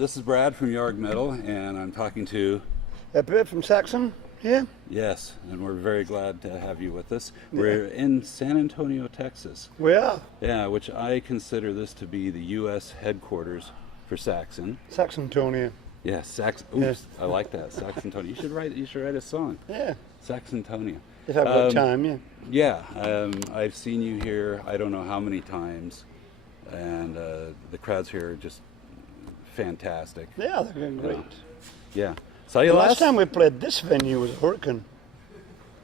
this is Brad from Yargmetal, and I'm talking to... Biff from Saxon, yeah? Yes, and we're very glad to have you with us. We're in San Antonio, Texas. We are. Yeah, which I consider this to be the U.S. headquarters for Saxon. Saxontonia. Yeah, Oops, I like that, Saxontonia. You should write a song. Yeah. Saxontonia. If I've got time, yeah. Yeah, I've seen you here, I don't know how many times, and the crowds here are just fantastic. Yeah, they're going great. Yeah. Saw you The last time we played this venue was a hurricane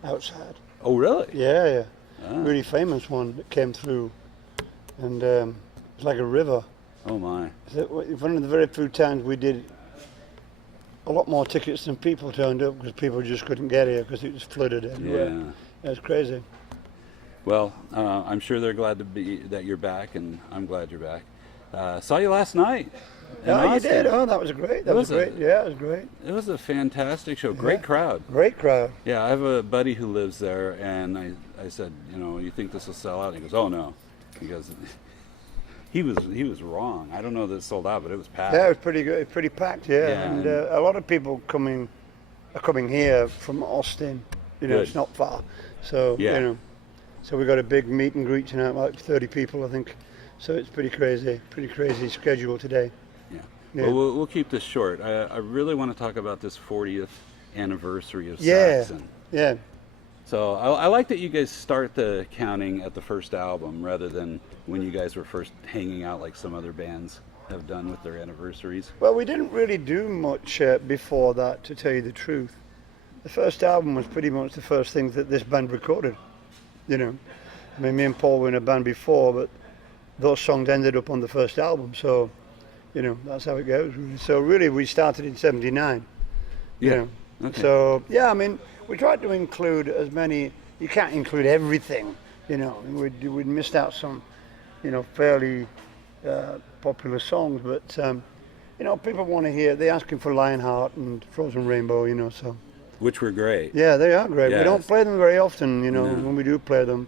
outside. Oh, really? Yeah. Really famous one that came through, and it's like a river. Oh my! One of the very few times we did a lot more tickets than people turned up because people just couldn't get here because it was flooded everywhere. Yeah. It was crazy. Well, I'm sure they're glad that you're back, and I'm glad you're back. Saw you last night. Oh, you did? Oh, that was great. That was great. Yeah, it was great. It was a fantastic show. Great crowd. Great crowd. Yeah, I have a buddy who lives there, and I said, you think this will sell out? And he goes, oh no. He goes, he was wrong. I don't know that it sold out, but it was packed. Yeah, it was pretty good. Pretty packed. Yeah, and a lot of people are coming here from Austin. It's not far. So so we got a big meet and greet tonight, like 30 people, I think. So it's pretty crazy schedule today. Yeah. Well, we'll keep this short. I really want to talk about this 40th anniversary of Saxon. Yeah. So I like that you guys start the counting at the first album rather than when you guys were first hanging out like some other bands have done with their anniversaries. Well, we didn't really do much before that, to tell you the truth. The first album was pretty much the first thing that this band recorded. I mean, me and Paul were in a band before, but those songs ended up on the first album. So, that's how it goes. Really. So really, we started in '79. Yeah. Okay. So I mean, we tried to include as many. You can't include everything. We'd missed out some, fairly popular songs. But people want to hear. They're asking for Lionheart and Frozen Rainbow. So. Which were great. Yeah, they are great. Yes. We don't play them very often. No. When we do play them,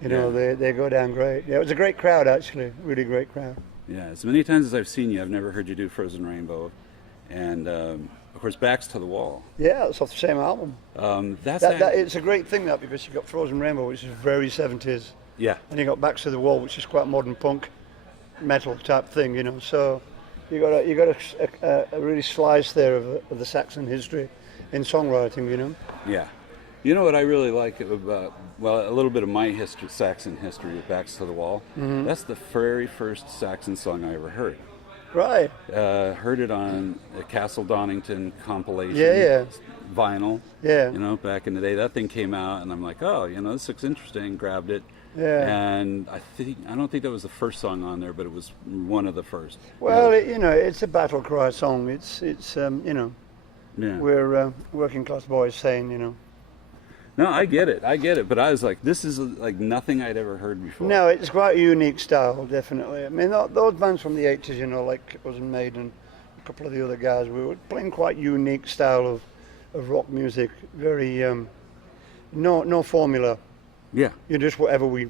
they go down great. Yeah, it was a great crowd actually. Really great crowd. Yeah, as many times as I've seen you, I've never heard you do Frozen Rainbow, and of course, Backs to the Wall. Yeah, it's off the same album. It's a great thing because you got Frozen Rainbow, which is very 70s. Yeah. And you got Backs to the Wall, which is quite modern punk, metal type thing. So you got a really slice there of the Saxon history in songwriting. Yeah. You know what I really like about, a little bit of my history, Saxon history with Backs to the Wall? Mm-hmm. That's the very first Saxon song I ever heard. Right. Heard it on a Castle Donington compilation vinyl. Yeah. Back in the day. That thing came out, and I'm like, oh, this looks interesting, grabbed it. Yeah. And I don't think that was the first song on there, but it was one of the first. Well, it's a battle cry song. It's we're working class boys saying, No, I get it. But I was like, this is like nothing I'd ever heard before. No, it's quite a unique style, definitely. I mean, those bands from the 80s, like it was Maiden, a couple of the other guys, we were playing quite unique style of rock music. Very, no formula. Yeah. Just whatever we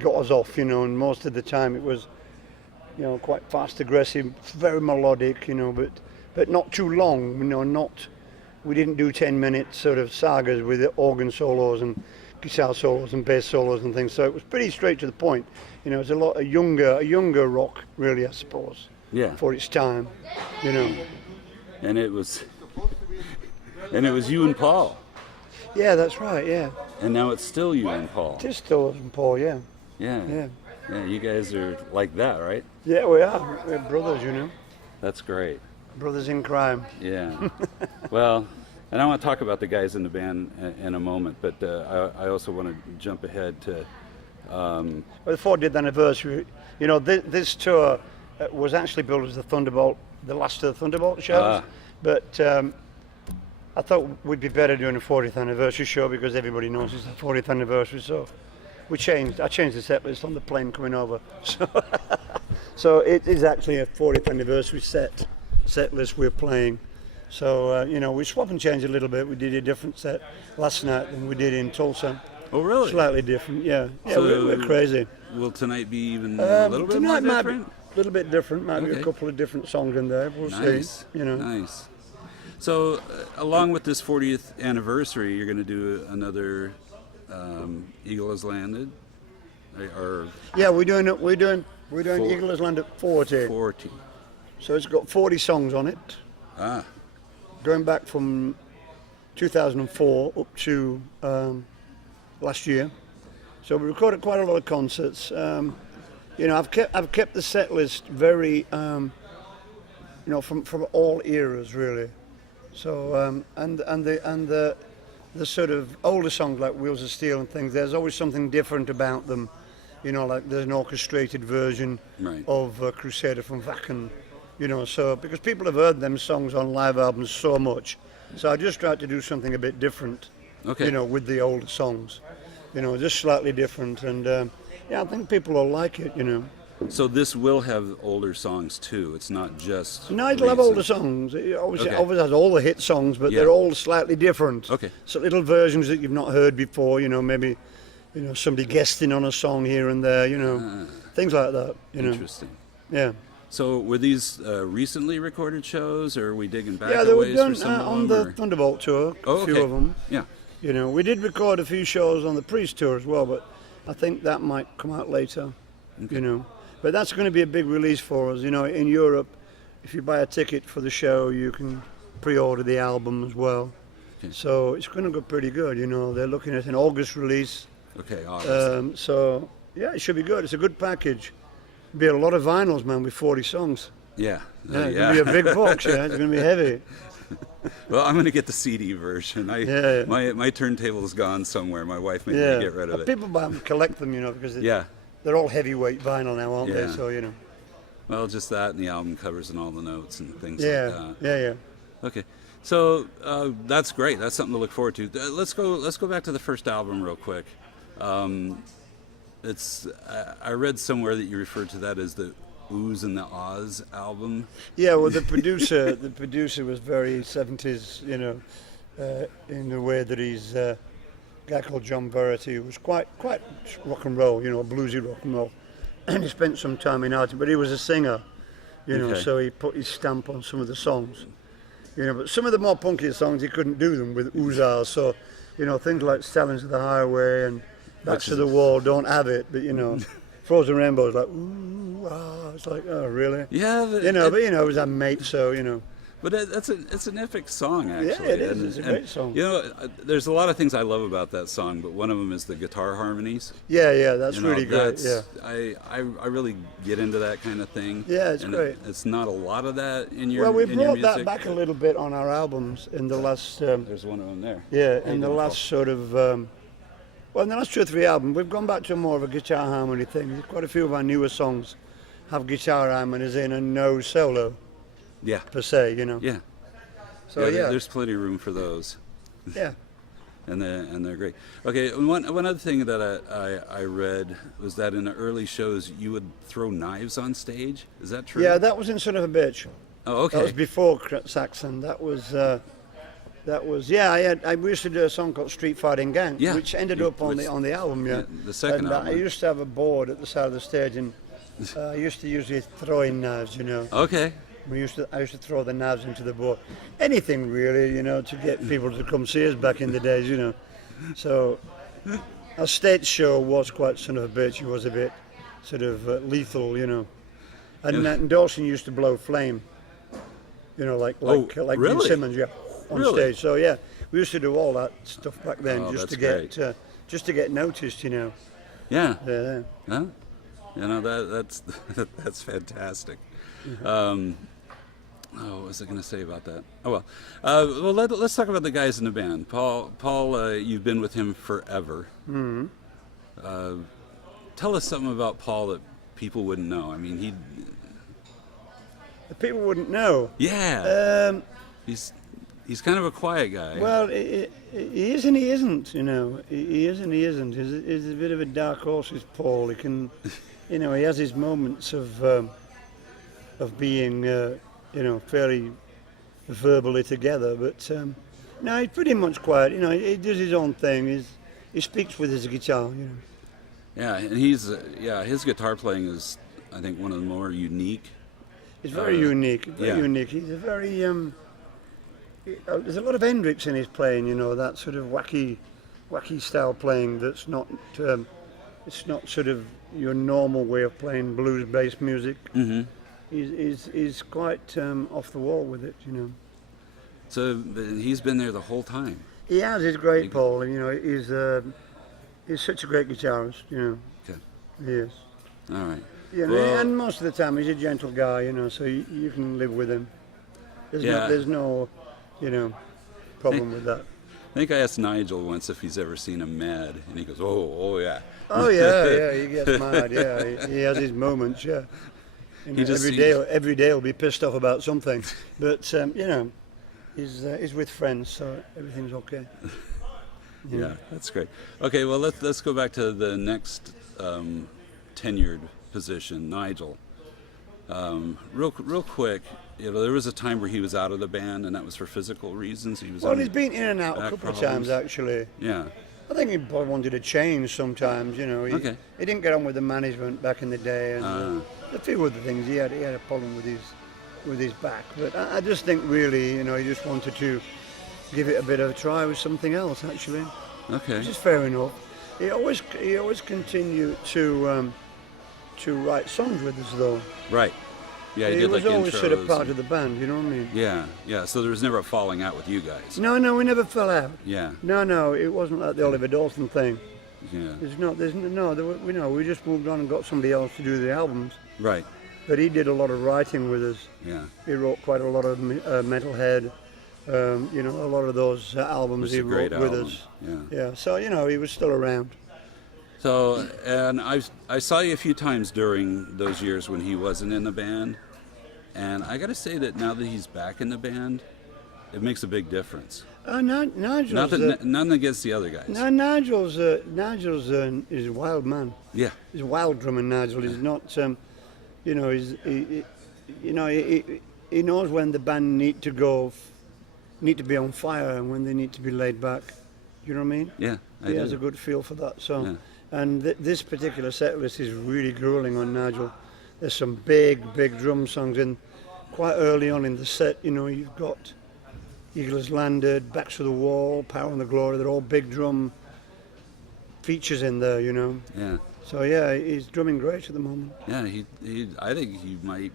got us off, and most of the time it was, quite fast, aggressive, very melodic, but not too long, we didn't do 10-minute sort of sagas with organ solos and guitar solos and bass solos and things. So it was pretty straight to the point. It was a younger rock, really, I suppose. Yeah. For its time, And it was you and Paul. Yeah, that's right. Yeah. And now it's still you and Paul. It is still us and Paul. Yeah. Yeah. Yeah. You guys are like that, right? Yeah, we are. We're brothers, That's great. Brothers in crime. Yeah. Well, and I want to talk about the guys in the band in a moment, but I also want to jump ahead to... Well, the 40th anniversary, this tour was actually billed as the last of the Thunderbolt shows, but I thought we'd be better doing a 40th anniversary show because everybody knows it's the 40th anniversary, so I changed the set list on the plane coming over. So it is actually a 40th anniversary set list we're playing. So, we swap and change a little bit. We did a different set last night than we did in Tulsa. Oh, really? Slightly different, yeah. Yeah, so we're crazy. Will tonight be even a little bit more different? little bit different. Might be a Okay. couple of different songs in there. We'll Nice. see. You know. Nice. So, along with this 40th anniversary, you're going to do another Eagle Has Landed, or Yeah, we're doing Four- Eagle Has Landed 40. 40. So it's got 40 songs on it, Ah, going back from 2004 up to last year. So we recorded quite a lot of concerts. I've kept the set list very, from all eras really. So and the sort of older songs like Wheels of Steel and things, there's always something different about them. Like there's an orchestrated version Right. of Crusader from Wacken. So because people have heard them songs on live albums so much, so I just tried to do something a bit different. Okay. With the older songs, just slightly different, and I think people will like it. so this will have older songs too. It's not just. No, it'll have older recent. songs. It obviously, Okay. obviously has all the hit songs, but Yeah. they're all slightly different. Okay. So little versions that you've not heard before. Maybe somebody guesting on a song here and there. Things like that. Interesting. Yeah. So were these recently recorded shows, or are we digging back Yeah, a they were ways done for some on of the them? Or? Thunderbolt tour. Oh, A few okay. of them. Yeah. We did record a few shows on the Priest tour as well, but I think that might come out later. But that's going to be a big release for us. In Europe, if you buy a ticket for the show, you can pre-order the album as well. Okay. So it's going to go pretty good. They're looking at an August release. Okay. Awesome. So yeah, it should be good. It's a good package. Be a lot of vinyls, man, with 40 songs. Yeah. Yeah, it's going to be a big box. Yeah, it's going to be heavy. Well, I'm going to get the CD version. Yeah. My turntable's gone somewhere. My wife made Yeah, me get rid of it. people buy them, collect them, because Yeah. they're all heavyweight vinyl now, aren't Yeah. they? So Well, just that and the album covers and all the notes and things Yeah, like that. yeah. Okay. So that's great. That's something to look forward to. Let's go back to the first album real quick. I read somewhere that you referred to that as the Oohs and the Ahs album. Yeah, well, the producer was very 70s, in the way that he's a guy called John Verity, who was quite rock and roll, bluesy rock and roll. And he spent some time in Argentina, but he was a singer, Okay. so he put his stamp on some of the songs. But some of the more punkier songs, he couldn't do them with Oohs, Ahs. So, things like Stallions of the Highway and Backs to the Wall don't have it, but, Frozen Rainbow is like, ooh, ah, it's like, oh, really? Yeah, but It was our mate, so, But it's an epic song, actually. Yeah, it is. It's a great song. There's a lot of things I love about that song, but one of them is the guitar harmonies. Yeah, that's really great, that's- yeah. I really get into that kind of thing. Yeah, it's and great. It's not a lot of that in your Well, we in your brought that music. back a little bit on our albums in the last, There's one of them there. in the Engel. last sort of, in the last 2 or 3 albums, we've gone back to more of a guitar harmony thing. Quite a few of our newer songs have guitar harmonies in and no solo, Yeah. per se, Yeah. So, yeah. There's plenty of room for those. Yeah. And they're great. Okay, one other thing that I read was that in the early shows you would throw knives on stage. Is that true? Yeah, that was in Son of a Bitch. Oh, okay. That was before Saxon. That was we used to do a song called Street Fighting Gang, Yeah. which ended up on the album. Yeah, the second and, album. I used to have a board at the side of the stage, and I used to use it throwing knives. Okay. I used to throw the knives into the board. Anything really, to get people to come see us back in the days. So our stage show was quite Son of a Bitch. It was a bit sort of lethal, And Dawson used to blow flame. Like really? Gene Simmons, yeah, on Really? stage. So yeah, we used to do all that stuff back then Oh, just that's to get noticed, Yeah. Yeah. Huh? That's fantastic. What was I going to say about that? Oh well. Let's talk about the guys in the band. Paul, you've been with him forever. Mm-hmm. Tell us something about Paul that people wouldn't know. I mean, The people wouldn't know. Yeah. He's kind of a quiet guy. Well, he is and he isn't. He is and he isn't. He's a bit of a dark horse, is Paul. He can, he has his moments of being, fairly verbally together. But no, he's pretty much quiet. He does his own thing. He speaks with his guitar. Yeah, and his guitar playing is I think, one of the more unique. He's very unique. Very yeah. unique. He's a very there's a lot of Hendrix in his playing. You know, that sort of wacky style playing. That's not. It's not sort of your normal way of playing blues-based music. Mm-hmm. He's quite off the wall with it. You know. So he's been there the whole time. He has. He's great, Paul. You know, he's such a great guitarist. You know. Okay. He is. All right. Yeah, Well, and most of the time he's a gentle guy, you know, so you can live with him. There's no, you know, problem with that. I think I asked Nigel once if he's ever seen him mad, and he goes, "Oh yeah." Oh yeah, he gets mad. Yeah, he has his moments. Yeah, you know, every day he'll be pissed off about something, but you know, he's with friends, so everything's okay. Yeah, that's great. Okay, well let's go back to the next tenured position, Nigel. Real quick, you know, there was a time where he was out of the band, and that was for physical reasons. He was. Well, he's been in and out a couple problems. of times actually. Yeah. I think he probably wanted to change sometimes. You know, he didn't get on with the management back in the day, and a few other things. He had a problem with his back, but I just think really, you know, he just wanted to give it a bit of a try with something else actually. Okay. Which is fair enough. He always continued to write songs with us though. Right. Yeah, he He did was like always intros. sort of part of the band, you know what I mean? Yeah. So there was never a falling out with you guys. No, we never fell out. Yeah. No, it wasn't like the Oliver Dawson thing. Yeah. We just moved on and got somebody else to do the albums. Right. But he did a lot of writing with us. Yeah. He wrote quite a lot of Metalhead, you know, a lot of those albums he wrote with us. Yeah. So, you know, he was still around. So, and I saw you a few times during those years when he wasn't in the band, and I got to say that now that he's back in the band, it makes a big difference. Nigel's Nothing against the other guys. Nigel's is a wild man. Yeah. He's a wild drummer. Nigel. He's not, you know, he knows when the band need to be on fire and when they need to be laid back. You know what I mean? Yeah. He has a good feel for that. So, and this particular set list is really grueling on Nigel. There's some big drum songs in quite early on in the set. You know, you've got Eagle Has Landed, Backs to the Wall, Power and the Glory. They're all big drum features in there. You know. Yeah. So yeah, he's drumming great at the moment. Yeah. I think he might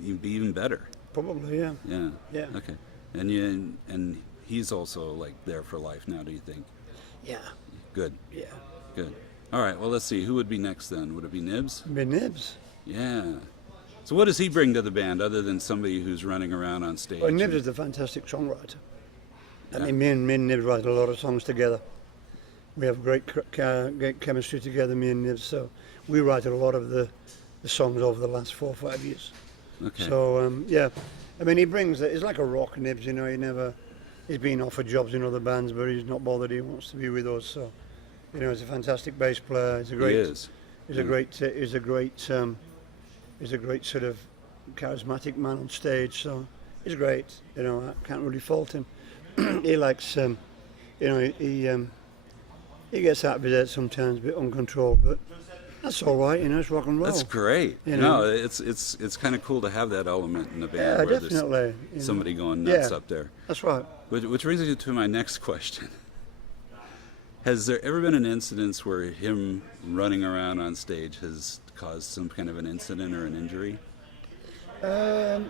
be even better. Probably, yeah. Yeah. Yeah. Okay. And he's also like there for life now. Do you think? Yeah. Good. Yeah. Good. All right. Well, let's see. Who would be next then? Would it be Nibs? Nibs. Yeah. So what does he bring to the band other than somebody who's running around on stage? Well, Nibs is a fantastic songwriter. I mean, me and Nibs write a lot of songs together. We have great chemistry together, me and Nibs. So we write a lot of the songs over the last 4 or 5 years. Okay. So yeah, I mean, he's like a rock, Nibs. You know, he's been offered jobs in other bands, but he's not bothered. He wants to be with us. So, you know, he's a fantastic bass player. He's a great sort of charismatic man on stage. So he's great. You know, I can't really fault him. He likes, you know, he gets out of his head sometimes, a bit uncontrolled, but that's all right. You know, it's rock and roll. That's great. You know? No, it's kind of cool to have that element in the band. Yeah, where definitely. There's somebody going nuts up there. That's right. Which brings me to my next question. Has there ever been an incident where him running around on stage has caused some kind of an incident or an injury? To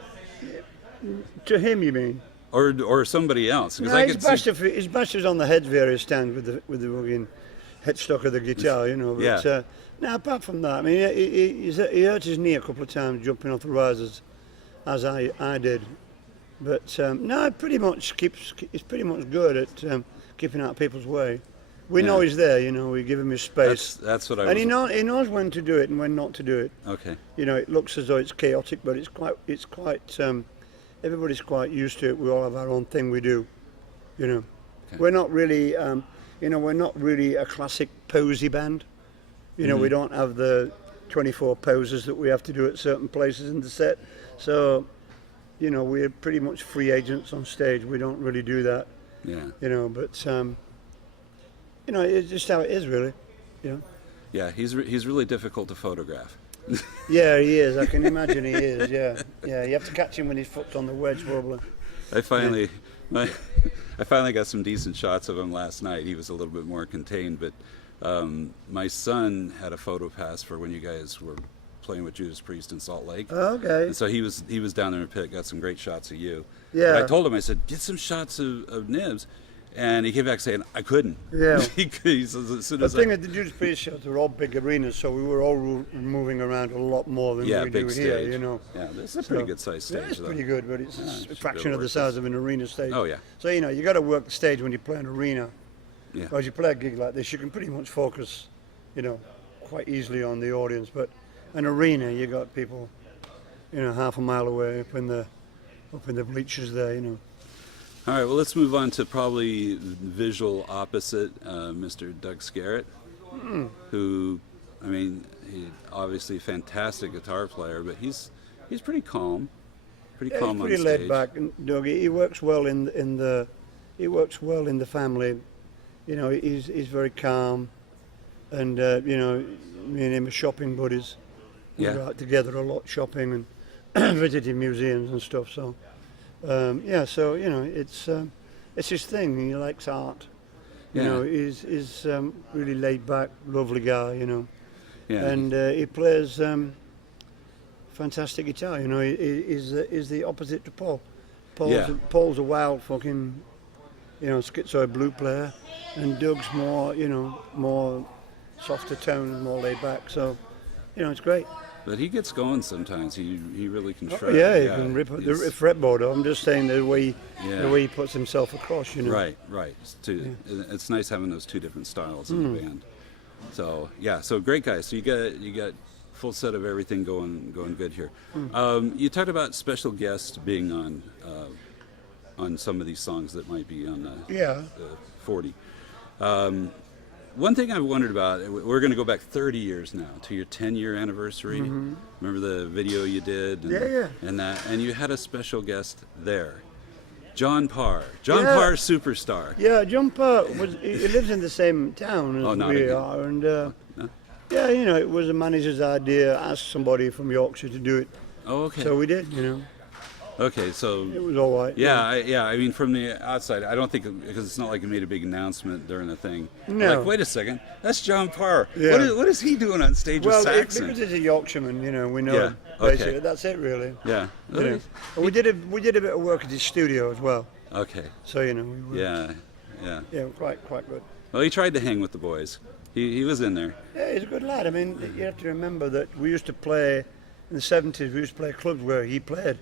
him, you mean? Or somebody else? No, he's bashed us on the head various times with the fucking headstock of the guitar, you know. But no, apart from that, I mean, he hurt his knee a couple of times jumping off the risers, as I did. But no, he's pretty much good at keeping out of people's way. We know he's there, you know. We give him his space. That's what I. And he knows when to do it and when not to do it. Okay. You know, it looks as though it's chaotic, but it's quite. Everybody's quite used to it. We all have our own thing we do. You know, we're not really. We're not really a classic posy band. You know, we don't have the 24 poses that we have to do at certain places in the set. So, you know, we're pretty much free agents on stage. We don't really do that. Yeah. You know, but you know, it's just how it is, really. You know. Yeah, he's really difficult to photograph. Yeah, he is. I can imagine he is. Yeah, yeah. You have to catch him when his foot's on the wedge, probably. I finally got some decent shots of him last night. He was a little bit more contained, but my son had a photo pass for when you guys were playing with Judas Priest in Salt Lake. Oh, okay. And so he was down there in the pit, got some great shots of you. Yeah. But I told him, I said, get some shots of Nibs. And he came back saying, I couldn't. Yeah. He says, as soon The as thing is, the Judas Priest shows were all big arenas, so we were all moving around a lot more than we big do stage. here, you know. Yeah, this is a pretty good sized stage. Yeah, it's though. pretty good, but it's a it's fraction really of the worth size of an arena stage. Oh, yeah. So, you know, you got to work the stage when you play an arena. Yeah. As you play a gig like this, you can pretty much focus, you know, quite easily on the audience. But an arena, you got people, you know, half a mile away up in the bleachers there, you know. All right, well, let's move on to probably visual opposite, Mr. Doug Scarrett, who, I mean, he obviously a fantastic guitar player, but he's pretty calm, He's on pretty stage. laid back, and Doug, he works well in the family. You know, he's very calm, and you know, me and him are shopping buddies. We Yeah. go out together a lot shopping and visiting museums and stuff. So yeah, so you know, it's his thing. He likes art. You Yeah. know, he's really laid back, lovely guy. You know, Yeah. and he plays fantastic guitar. You know, he's the opposite to Paul. Paul's a wild fucking, you know, schizoid blue player, and Doug's more, you know, more softer tone and more laid back. So, you know, it's great. But he gets going sometimes. He really can Oh, shred. yeah, he can rip the fretboard. I'm just saying the way Yeah. he puts himself across. You know. Right. It's nice having those two different styles in the band. So yeah, so great guys. So you got full set of everything going good here. You talked about special guests being on some of these songs that might be on Yeah. 40. One thing I've wondered about, we're going to go back 30 years now to your 10-year anniversary. Remember the video you did? And, Yeah. And you had a special guest there, John Parr. Yeah. Parr, superstar. Yeah, John Parr he lives in the same town as we Nottingham. are, and No? yeah, you know, it was the manager's idea. Ask somebody from Yorkshire to do it, Oh, okay. so we did. You know, Okay, so it was all right. yeah, I mean, from the outside, I don't think, because it's not like he made a big announcent during the thing. No. Like, wait a second, that's John Parr. Yeah. What is he doing on stage Well, with Saxon? because he's a Yorkshireman, you know, we know. Yeah, him, okay. basically. That's it, really. Yeah. You know. And we did a bit of work at his studio as well. Okay. So you know, we were, Yeah. quite good. Well, he tried to hang with the boys. He was in there. Yeah, he's a good lad. I mean, you have to remember that we used to play in the '70s. We used to play clubs where he played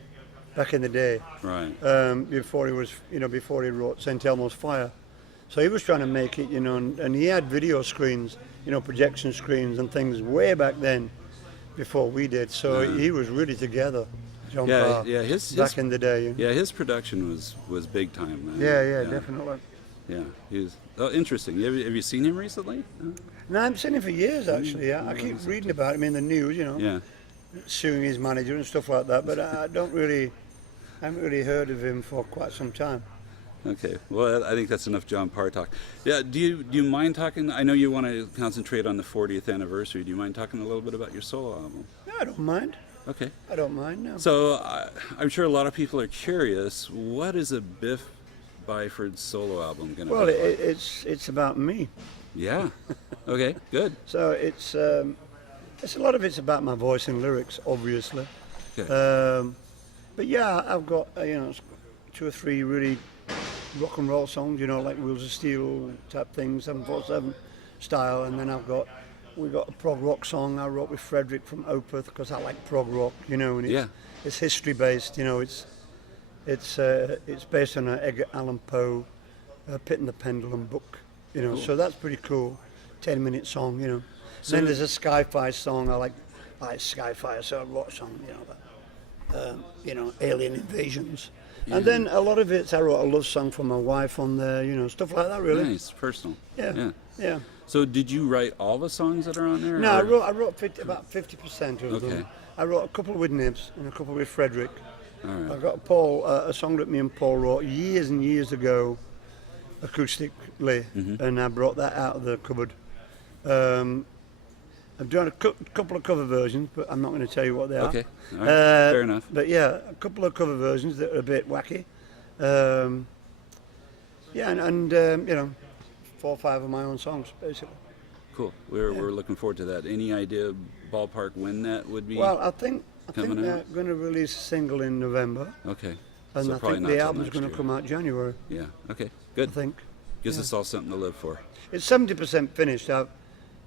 back in the day. Right. Before he wrote St. Elmo's Fire. So he was trying to make it, you know, and he had video screens, you know, projection screens and things way back then, before we did. So he was really together, John Parr, his back in the day. You know? Yeah, his production was big time. Yeah, definitely. Yeah, he was interesting. Have you seen him recently? No? No, I haven't seen him for years, actually. I keep reading about him in the news, you know, Yeah. suing his manager and stuff like that, but I haven't really heard of him for quite some time. Okay. Well, I think that's enough John Parr talk. Yeah. Do you mind talking? I know you want to concentrate on the 40th anniversary. Do you mind talking a little bit about your solo album? No, I don't mind. Okay. I don't mind, no. So I'm sure a lot of people are curious. What is a Biff Byford solo album going to Well, be like? it's about me. Yeah. Okay. Good. So it's a lot of it's about my voice and lyrics, obviously. Okay. But yeah, I've got you know, 2 or 3 really rock and roll songs, you know, like Wheels of Steel type things, 747 style, and then we got a prog rock song I wrote with Frederick from Opeth because I like prog rock, you know, and it's history based, you know, it's based on an Edgar Allan Poe Pit and the Pendulum book, you know, so that's pretty cool. 10-minute song, you know. So then there's a Sky-Fi song. I like Sky-Fi, so a rock song, you know, alien invasions. Yeah. And then a lot of it, I wrote a love song for my wife on there, you know, stuff like that, really. Nice, personal. Yeah. So did you write all the songs that are on there? No, or- I wrote about 50% of Okay. them. I wrote a couple with Nibs and a couple with Frederick. All right. I got a song that me and Paul wrote years and years ago, acoustically, and I brought that out of the cupboard. And I've done a couple of cover versions, but I'm not going to tell you what they are. Okay, all right. Fair enough. But yeah, a couple of cover versions that are a bit wacky. Yeah, and 4 or 5 of my own songs, basically. Cool. We're looking forward to that. Any idea ballpark when that would be? Well, I think they're out? going to release a single in November. Okay. And So I probably think not the till album's next going to year. come out January, Yeah. Okay. I Good. think. Gives us all something to live for. It's 70% finished.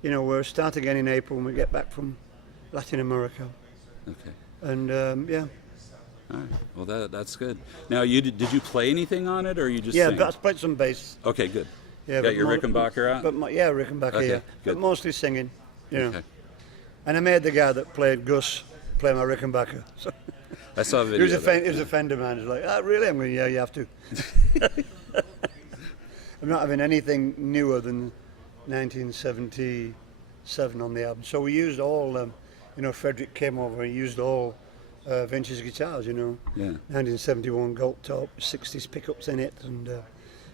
We'll start again in April when we get back from Latin America. Okay. And yeah. All right. Well, that's good. Now, did you play anything on it, or you just Yeah, sing? but I played some bass. Okay, good. Yeah, Got but your Rickenbacker out? Yeah, Rickenbacker, Okay, yeah. good. But mostly singing, Okay. And I made the guy that played Gus play my Rickenbacker. So I saw a he video. was a of that. he was a friend of mine. He's like, oh, really? I'm going, yeah, you have to. I'm not having anything newer than 1977 on the album. So we used all, Frederick came over and used all vintage guitars, Yeah. 1971 Gold Top, 60s pickups in it, and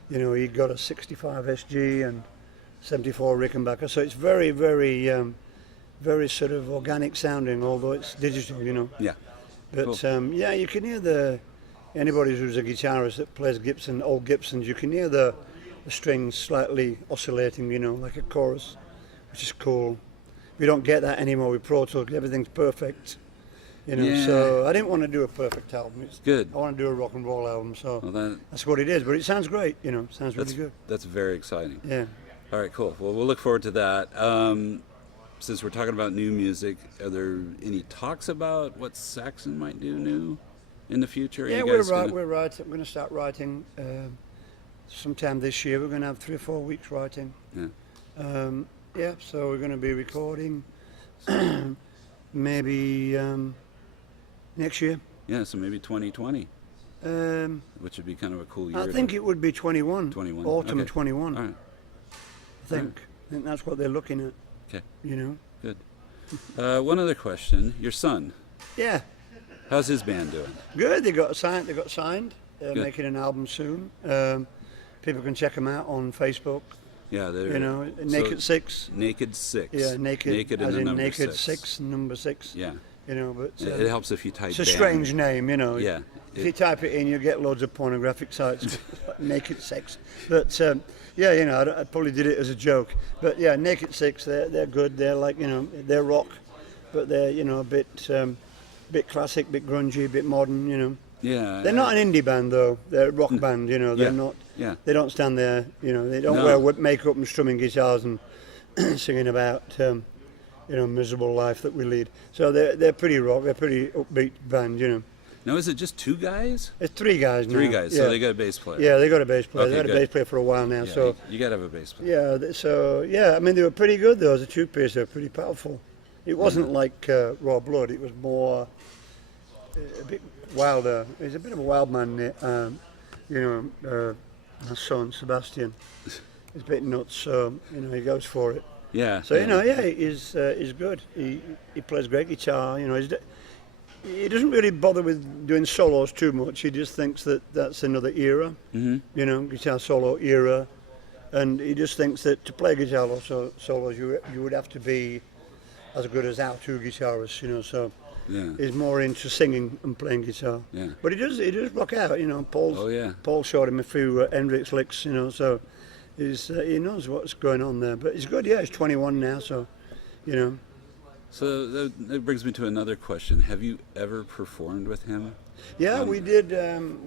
he got a 65 SG and 74 Rickenbacker. So it's very, very, very sort of organic sounding, although it's digital, Yeah. But Cool. you can hear anybody who's a guitarist that plays old Gibsons, you can hear the strings slightly oscillating, like a chorus, which is cool. We don't get that anymore with Pro Tools. Everything's perfect, Yeah. So I didn't want to do a perfect album. Good. I want to do a rock and roll album, so Well, that's what it is. But it sounds great, sounds really good. That's very exciting. Yeah. All right, cool. Well, we'll look forward to that. Since we're talking about new music, are there any talks about what Saxon might do new in the future? Are Yeah, you we're guys gonna- writing. I'm going to start writing sometime this year. We're going to have 3 or 4 weeks writing. Yeah. So we're going to be recording maybe next year. Yeah, so maybe 2020, which would be kind of a cool year. I think it would be 21. 21. Autumn Okay. 21. All right. I think that's what they're looking at. Okay. Good. One other question. Your son, Yeah. how's his band doing? Good. They got signed. They're Good. making an album soon. People can check them out on Facebook. Yeah, they're Naked Six. Naked Six. Yeah, naked and as the in number Naked six. number 6. Yeah. But It helps if you type. it's a band. strange name, Yeah. If you type it in, you get loads of pornographic sites, Naked Sex. But I probably did it as a joke. But yeah, Naked Six, they're good. They're like they're rock, but they're a bit classic, bit grungy, bit modern. Yeah. They're not an indie band though. They're a rock band. They're Yeah. not. Yeah. They don't stand there. They don't No. wear makeup and strumming guitars and singing about miserable life that we lead. So they're pretty rock. They're pretty upbeat band. Now, is it just 2 guys? It's 3 guys now. 3 guys. Yeah. So they got a bass player. Yeah, they got a bass player. Okay, They had good. a bass player for a while now. Yeah, So you got to have a bass player. I mean they were pretty good though. As a two-piece, they were pretty powerful. It wasn't like Raw Blood. It was more a bit wilder. He's a bit of a wild man. My son Sebastian is a bit nuts. So he goes for it. Yeah. So he's good. He plays great guitar. He doesn't really bother with doing solos too much. He just thinks that that's another era. Mm-hmm. Guitar solo era, and he just thinks that to play guitar solos, you would have to be as good as our 2 guitarists. So Yeah. he's more into singing and playing guitar. Yeah. But he does rock out. Oh, yeah. Paul showed him a few Hendrix licks. So he knows what's going on there. But he's good. Yeah, he's 21 now. So So that brings me to another question. Have you ever performed with him? Yeah, we did.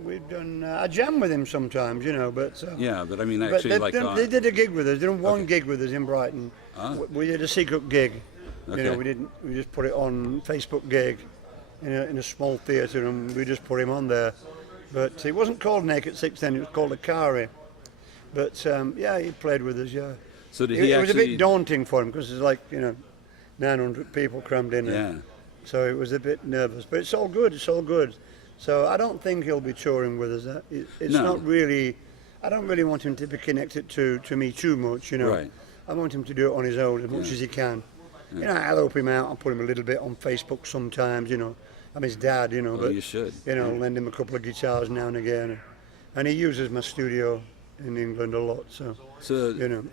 We've done. I jam with him sometimes, But Yeah, but I mean, but actually, like they did a gig with us. They did one Okay. gig with us in Brighton. Ah. We did a secret gig. Okay. We just put it on Facebook gig in a small theatre, and we just put him on there. But it wasn't called Naked Six then; it was called Akari. But he played with us. Yeah. So did It he was a actually? bit daunting for him because there's 900 people crammed in. Yeah. So it was a bit nervous, but it's all good. It's all good. So I don't think he'll be touring with us. It's No. not really. I don't really want him to be connected to me too much. Right. I want him to do it on his own as much as he can. I'll help him out. I'll put him a little bit on Facebook sometimes. I'm his dad. Well, but you should. lend him a couple of guitars now and again, and he uses my studio in England a lot. So So, you know.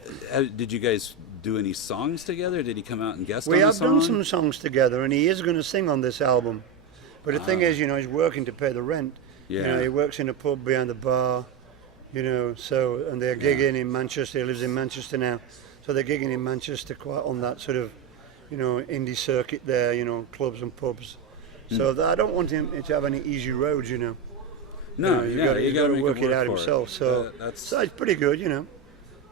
did you guys do any songs together? Did he come out and guest We on a have song? done some songs together, and he is going to sing on this album. But the thing is, he's working to pay the rent. Yeah. He works in a pub behind the bar, so, and they're gigging in Manchester. He lives in Manchester now. So they're gigging in Manchester quite on that sort of, indie circuit there, clubs and pubs. So I don't want him to have any easy roads, No, you got to work it out for himself. So that's it's pretty good,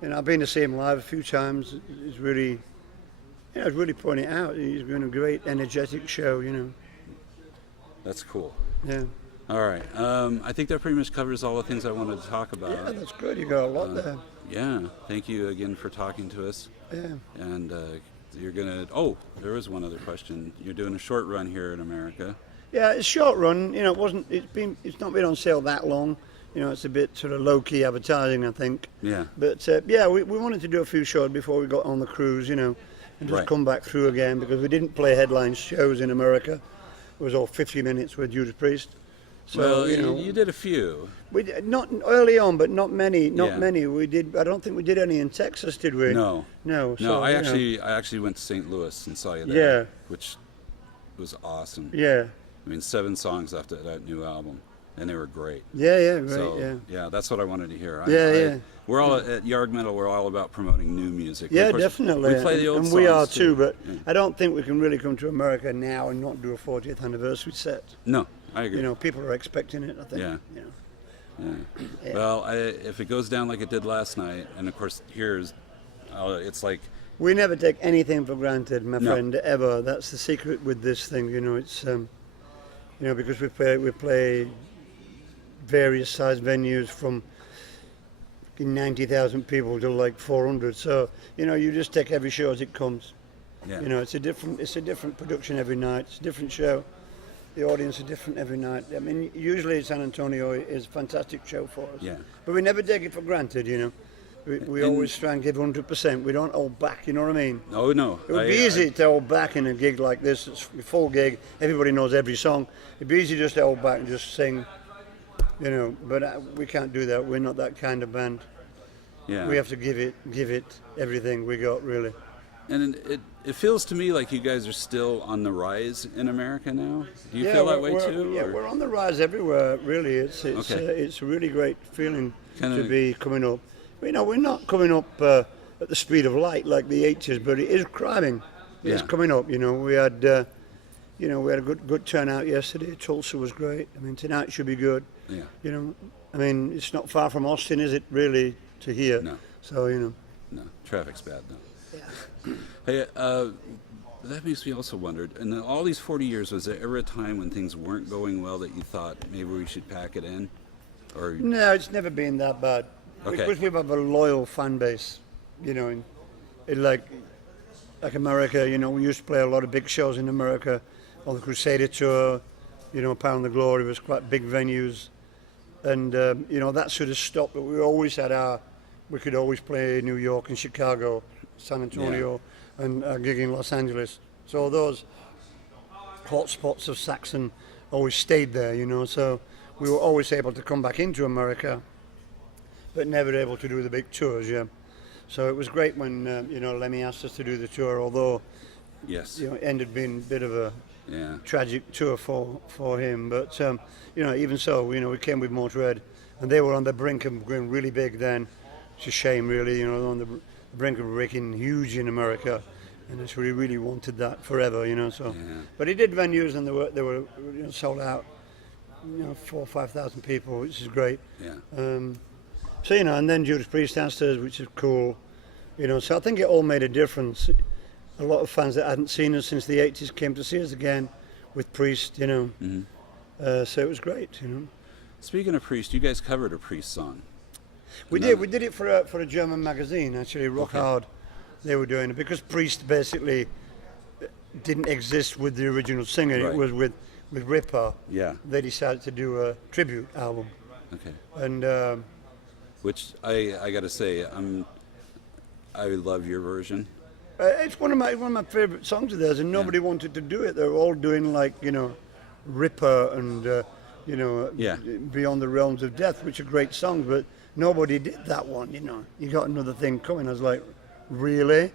I've been to see him live a few times. He's really, it's really putting it out. He's doing a great, energetic show, That's cool. Yeah. All right. I think that pretty much covers all the things I wanted to talk about. Yeah, that's good. You got a lot there. Yeah. Thank you again for talking to us. Yeah. And you're gonna. Oh, there was one other question. You're doing a short run here in America. Yeah, it's short run. It's not been on sale that long. It's a bit sort of low key advertising, I think. Yeah. But we wanted to do a few shows before we got on the cruise, and just Right. come back through again because we didn't play headline shows in America. It was all 50 minutes with Judas Priest. So Well, you did a few. we did, not early on, but not many. Not Yeah. many. We did. I don't think we did any in Texas, did we? No. No. No, So, I actually went to St. Louis and saw you there. Yeah. Which was awesome. Yeah. I mean, 7 songs after that new album, and they were great. Yeah. Right. So yeah. that's what I wanted to hear. Yeah. We're all at Yargmetal. We're all about promoting new music. Yeah, Of course, definitely. We play the old and songs we are too, but Yeah. I don't think we can really come to America now and not do a 40th anniversary set. No, I agree. People are expecting it, I think. Yeah. Yeah. Yeah. Well, if it goes down like it did last night, and of course here's, it's like, We never take anything for granted, my No. friend, ever. That's the secret with this thing, it's, because we play various size venues from 90,000 people to like 400. So, you just take every show as it comes. yeah, It's a different production every night. It's a different show. The audience is different every night. I mean, usually San Antonio is a fantastic show for us. Yeah. But we never take it for granted, We And- always try and give 100%. We don't hold back, you know what I mean? no. It would be easy to hold back in a gig like this. It's a full gig. Everybody knows every song. It'd be easy just to hold back and just sing, But we can't do that. We're not that kind of band. Yeah. We have to give it everything we got, really. And it feels to me like you guys are still on the rise in America now. Do you feel that way too? Yeah, or- we're on the rise everywhere. Really, it's Okay. it's a really great feeling Kinda- to be coming up. We're not coming up at the speed of light like the 80s, but it is climbing. It's Yeah. coming up. We had a good turnout yesterday. Tulsa was great. I mean, tonight should be good. Yeah. I mean, it's not far from Austin, is it? Really, to here. No. So No, traffic's bad though. Yeah. Hey, that makes me also wonder. In all these 40 years, was there ever a time when things weren't going well that you thought maybe we should pack it in, or No, it's never been that bad. Okay. Because we have a loyal fan base, in like America, we used to play a lot of big shows in America on the Crusader tour, Pound the Glory was quite big venues. And, that sort of stopped, but we could always play New York and Chicago, San Antonio, and a gig in Los Angeles. So those hot spots of Saxon always stayed there, so we were always able to come back into America, but never able to do the big tours, So it was great when, Lemmy asked us to do the tour, although, yes, it ended being a bit of a yeah, tragic tour for him. But, even so, we came with Motorhead, and they were on the brink of going really big then. It's a shame, really, on the brink of breaking huge in America. And it's really wanted that forever, so. Yeah. But he did venues, and they were sold out, 4,000 or 5,000 people, which is great. yeah. So, and then Judas Priest downstairs, which is cool. So I think it all made a difference. A lot of fans that hadn't seen us since the 80s came to see us again with Priest, Mm-hmm. So it was great, Speaking of Priest, you guys covered a Priest song. We did it for a German magazine, actually, Rock Okay. Hard. They were doing it because Priest basically didn't exist with the original singer. Right. It was with Ripper. Yeah. They decided to do a tribute album. Okay. And Which I got to say, I love your version. it's one of my favorite songs of theirs, and nobody wanted to do it. They were all doing like Ripper and Yeah. Beyond the Realms of Death, which are great songs, but nobody did that one. You got another thing coming. I was like, really?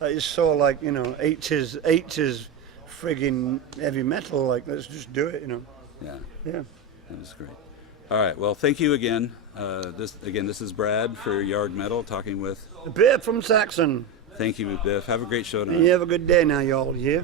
It's so like, you know, 80s friggin' heavy metal. Like, let's just do it, you know. Yeah, Yeah. that was great. All right, well, thank you again. This is Brad for Yargmetal talking with Biff from Saxon. Thank you, Biff. Have a great show tonight. You have a good day now, y'all. Yeah.